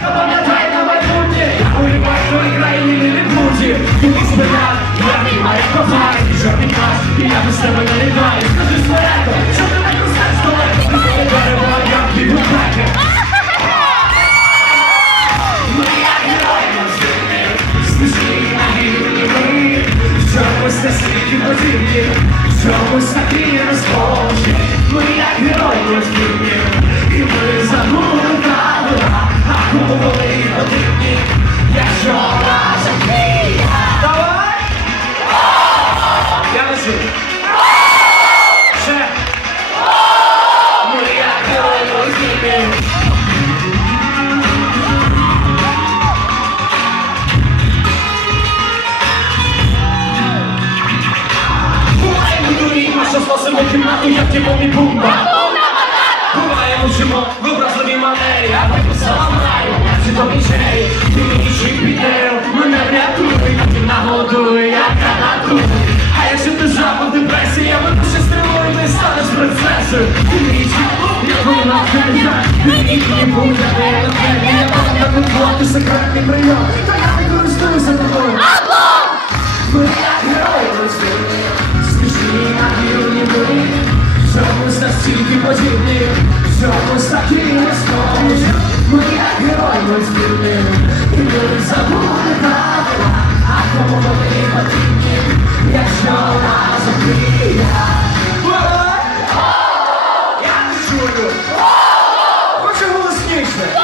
Пам'ятай на майбутнє, я уїбать твої країни не відбуді Ти не спинав, я маю кохай Ти чорний каш, і я без тебе не літаю Скажи смиренно, що ти не кусаєш Ти не перебувай, як бігунки Ми як герої розумні, смішні на гірні ми Вони потрібні, якщо разом ми Давай! Я лежу Ще Ми як герої дурімо, що зносимо кімнату, як тімові бумба то Ти мені чіпітел, мене врятуй ти як гранату А якщо ти жаба в депресії Я випущу стрілою, ти станеш принцесою Ти мені чіпу, я вона хенька Ти не буде, де я на тебе Я так секретний прийом Та я не користуюся тобою ми як герої розвільні, смішні на вірні ми, чомусь настільки такі не схожі. Ми герої розвільні, і ми забули правила, а кому вони потрібні, якщо разом ми я. Я не чую. Хочу голосніше.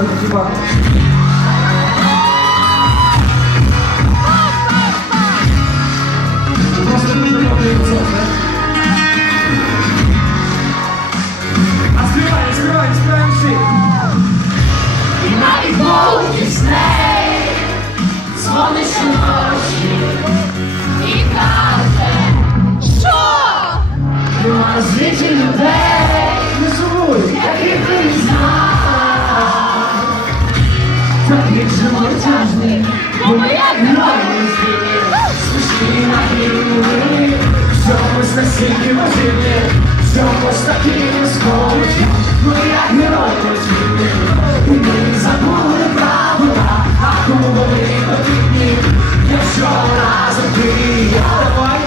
Робити, хіба. Просто дуже добрий? А співаємо, співаємо, співаємо всі. І навіть Бог Дісней дзвонить щоночі Настільки важливі, чомусь такі не схожі, ми як не родичі, ми забули правила, а кому вони потрібні, якщо разом ти і я давай.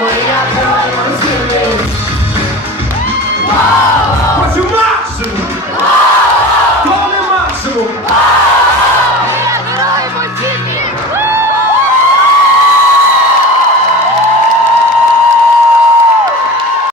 Ми як герої морозили.